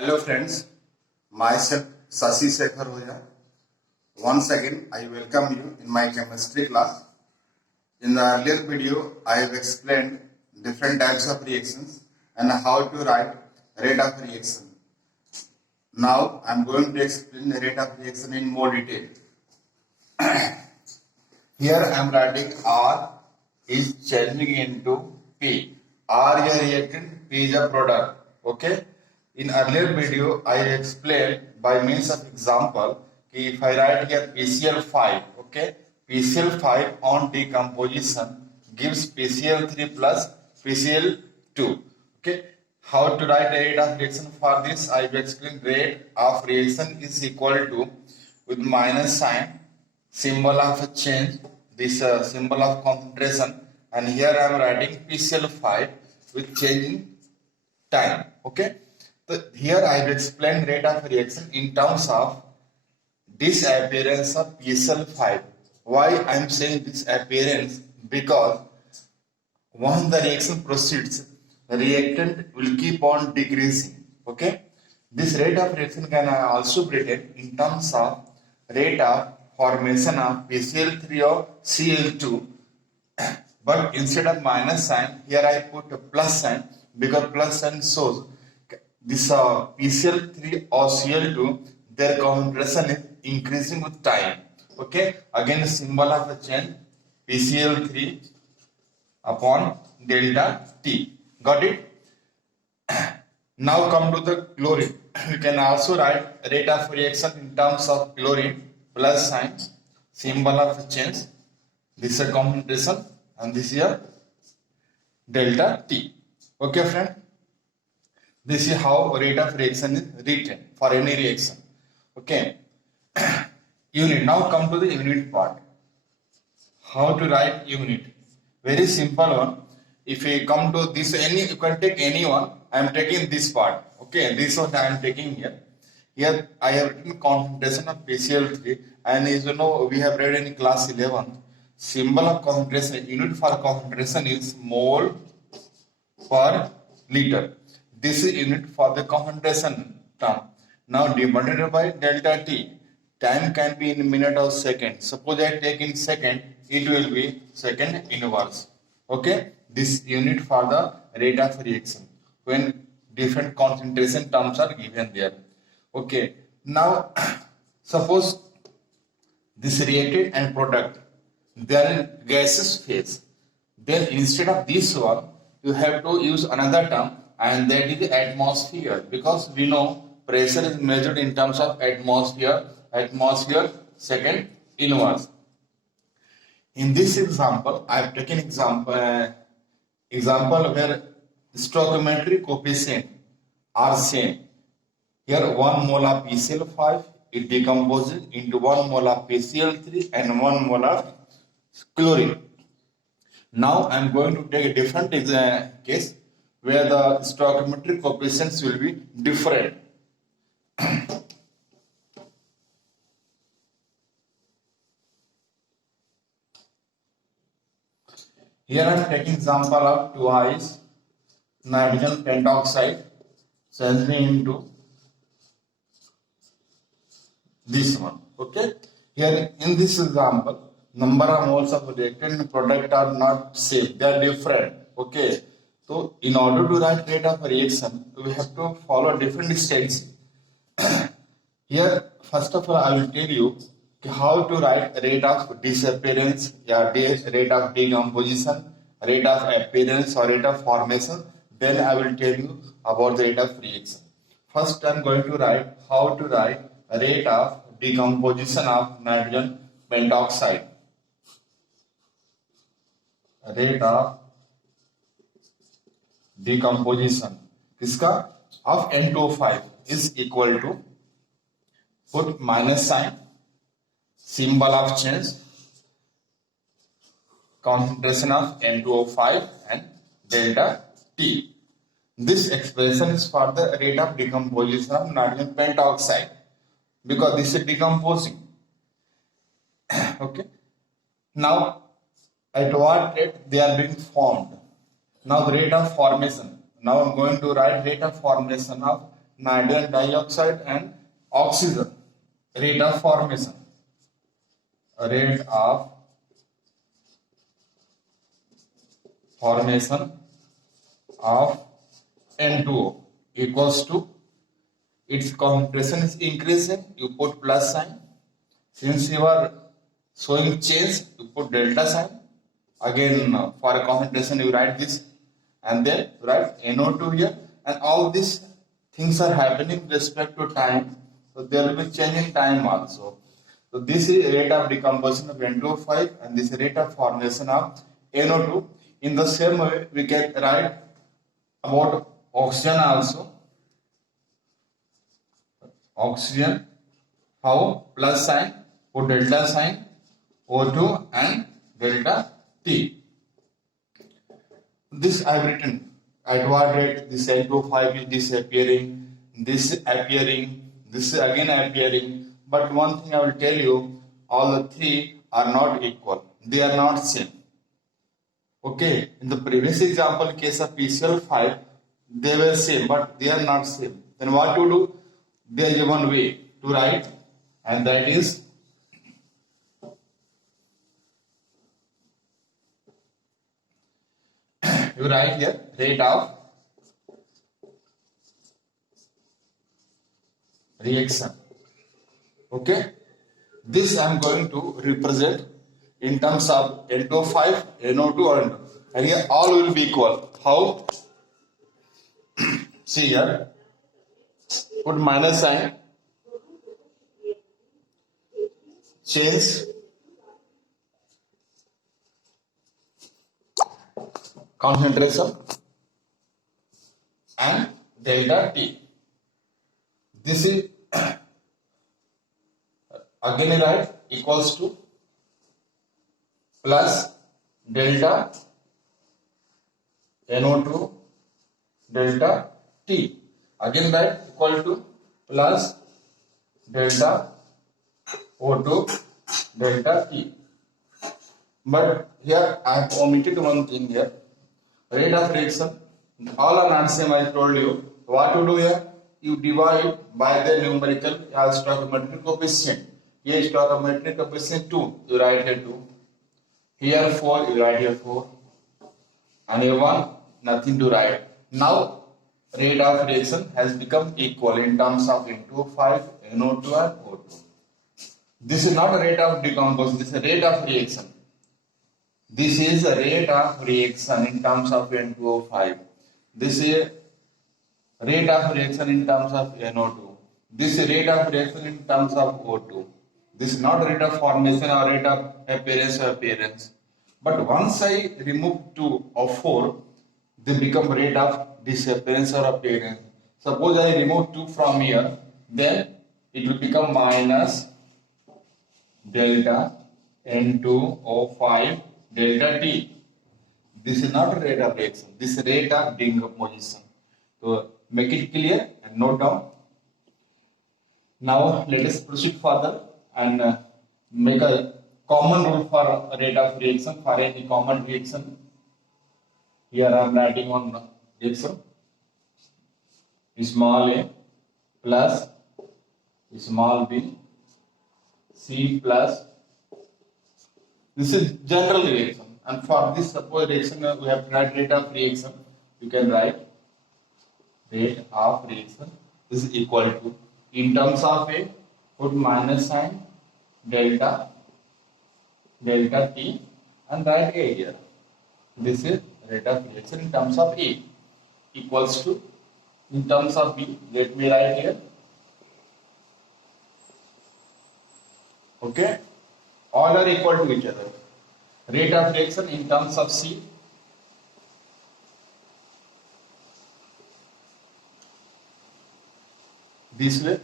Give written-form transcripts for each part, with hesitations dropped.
Hello friends, myself Sasi Sekhar Hoja. Once again, I welcome you in my chemistry class. In the earlier video, I have explained different types of reactions and how to write rate of reaction. Now, I am going to explain the rate of reaction in more detail. Here I am writing R is changing into P. R is a reactant, P is a product. Okay. In earlier video, I explained by means of example if I write here PCl5, okay, PCl5 on decomposition gives PCl3 plus PCl2. Okay. How to write the rate of reaction for this? I will explain. Rate of reaction is equal to with minus sign, symbol of change, this symbol of concentration, and here I am writing PCl5 with change in time. Okay. So here I will explain rate of reaction in terms of disappearance of PCl5. Why I am saying disappearance? Because once the reaction proceeds, the reactant will keep on decreasing. Okay. This rate of reaction can also be written in terms of rate of formation of PCl3 or Cl2, but instead of minus sign, here I put a plus sign because plus sign shows this PCl3 or Cl2, their concentration is increasing with time. Okay, again symbol of the change PCl3 upon delta T. Got it? Now come to the chlorine. You can also write rate of reaction in terms of chlorine, plus sign, symbol of change. This is a concentration and this is a delta T. Okay, friend? This is how rate of reaction is written for any reaction. Okay. Unit. Now come to the unit part. How to write unit? Very simple one. If we come to this, you can take any one. I am taking this part. Okay, this one I am taking here. Here I have written concentration of PCl3, and as you know, we have read in class 11. Symbol of concentration, unit for concentration is mole per liter. This is unit for the concentration term. Now divided by delta T. Time can be in minute or second. Suppose I take in second, it will be second inverse. Okay, this unit for the rate of reaction when different concentration terms are given there. Okay, now suppose this reactant and product, they are in gaseous phase. Then instead of this one, you have to use another term, and that is the atmosphere, because we know pressure is measured in terms of atmosphere second inverse. In this example, I have taken example where stoichiometric coefficient are same. Here 1 mole of PCl5 is decomposes into 1 mole of PCl3 and 1 mole of chlorine. Now I am going to take a different case where the stoichiometric coefficients will be different. Here I am taking example of twice nitrogen pentoxide changing into this one. Okay. Here in this example, number of moles of reactant product are not same, they are different. Okay. So in order to write rate of reaction, we have to follow different steps. Here, first of all, I will tell you how to write rate of disappearance, rate of decomposition, rate of appearance or rate of formation. Then I will tell you about the rate of reaction. First, I am going to write how to write rate of decomposition of nitrogen pentoxide. Rate of decomposition किसका of N2O5 is equal to, put minus sign, symbol of change, concentration of N2O5 and delta T. This expression is for the rate of decomposition of nitrogen pentoxide because this is decomposing. Okay. Now at what rate they are being formed? Now the rate of formation. Now I am going to write rate of formation of nitrogen dioxide and oxygen. Rate of formation. Rate of formation of N2O equals to, its concentration is increasing, you put plus sign. Since you are showing change, you put delta sign. Again, for a concentration, you write this, and then you write NO2 here, and all these things are happening with respect to time. So there will be change in time also. So this is rate of decomposition of N2O5, and this is rate of formation of NO2. In the same way, we can write about oxygen also. Oxygen, how? Plus sign, put delta sign, O2 and delta T. This I have written at what rate this N2O5 is disappearing, this appearing, this again appearing. But one thing I will tell you, all the three are not equal. They are not same. Okay, in the previous example case of PCl5, they were same, but they are not same. Then what to do? There is one way to write, and that is you write here rate of reaction. Okay, this I am going to represent in terms of N2O5, NO2, and here all will be equal. How? See here, put minus sign, change concentration and delta T. This is again write equals to plus delta NO2 delta T. Again write equal to plus delta O2 delta T. But here I have omitted one thing here. Rate of reaction, all are not same. I told you what to do here. You divide by the numerical stoichiometric coefficient. Here stoichiometric coefficient 2, you write here 2. Here 4, you write here 4. And here 1, nothing to write. Now rate of reaction has become equal in terms of N2O5, NO2 and O2. This is not a rate of decomposition, this is a rate of reaction. This is the rate of reaction in terms of N2O5. This is rate of reaction in terms of NO2. This is rate of reaction in terms of O2. This is not rate of formation or rate of appearance. But once I remove 2 or 4, they become rate of disappearance or appearance. Suppose I remove 2 from here, then it will become minus delta N2O5 delta T. This is not a rate of reaction, this is rate of decomposition. So make it clear and note down. Now let us proceed further and make a common rule for rate of reaction for any common reaction. Here I am writing one reaction. Small a plus small b, C plus. This is general reaction, and for this suppose reaction we have to write rate of reaction. You can write rate of reaction is equal to, in terms of A, put minus sign, delta T, and write A here. This is rate of reaction in terms of A equals to, in terms of B, let me write here. Okay, all are equal to each other. Rate of reaction in terms of C, this way,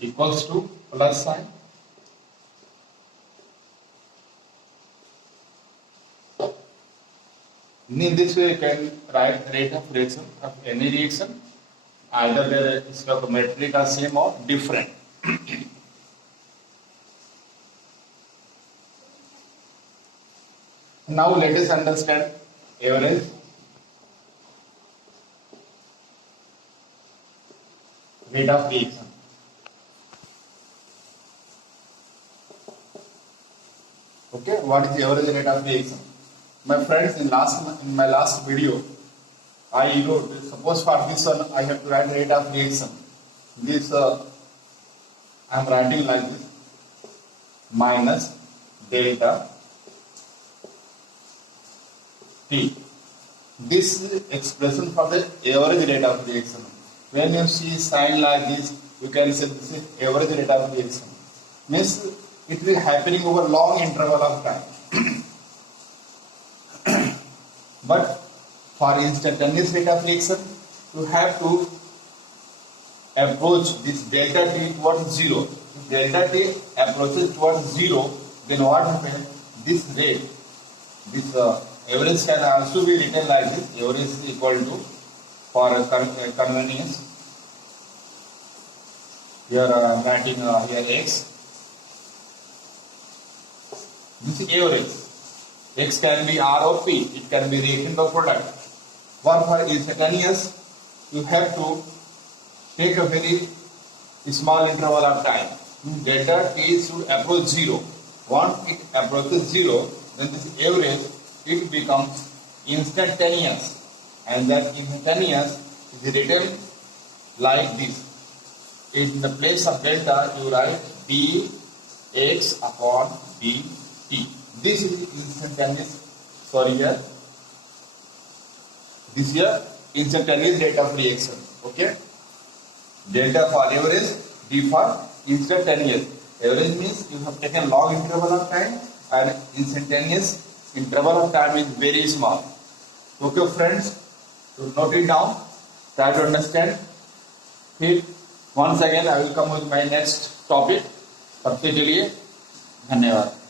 equals to plus sign, in this way you can write rate of reaction of any reaction, either the stoichiometric are same or different. Now let us understand average. rate of reaction. Okay, what is the average rate of reaction? My friends, in my last video, I wrote, suppose for this one I have to write rate of reaction. This I am writing like this, minus delta T. This is expression for the average rate of reaction. When you see sign like this, you can say this is average rate of reaction. Means it will happening over long interval of time. But for instantaneous rate of reaction, you have to approach this delta T towards zero. If delta T approaches towards zero, then what happens? This rate, this average can also be written like this. Average is equal to, for convenience, here I am writing here x. This is average. X can be R or P. It can be reaction or product. But for instantaneous, you have to take a very small interval of time. Delta T should approach zero. Once it approaches zero, then this average, it becomes instantaneous. And that instantaneous is written like this. In the place of delta, you write dx upon dt. This is instantaneous. Sorry, here. This here instantaneous rate of reaction. Okay. Delta for average, D for instantaneous. Average means you have taken long interval of time, and instantaneous interval of time is very small. Okay, friends, to note it down, try to understand. फिर once again I will come with my next topic. तब के लिए धन्यवाद.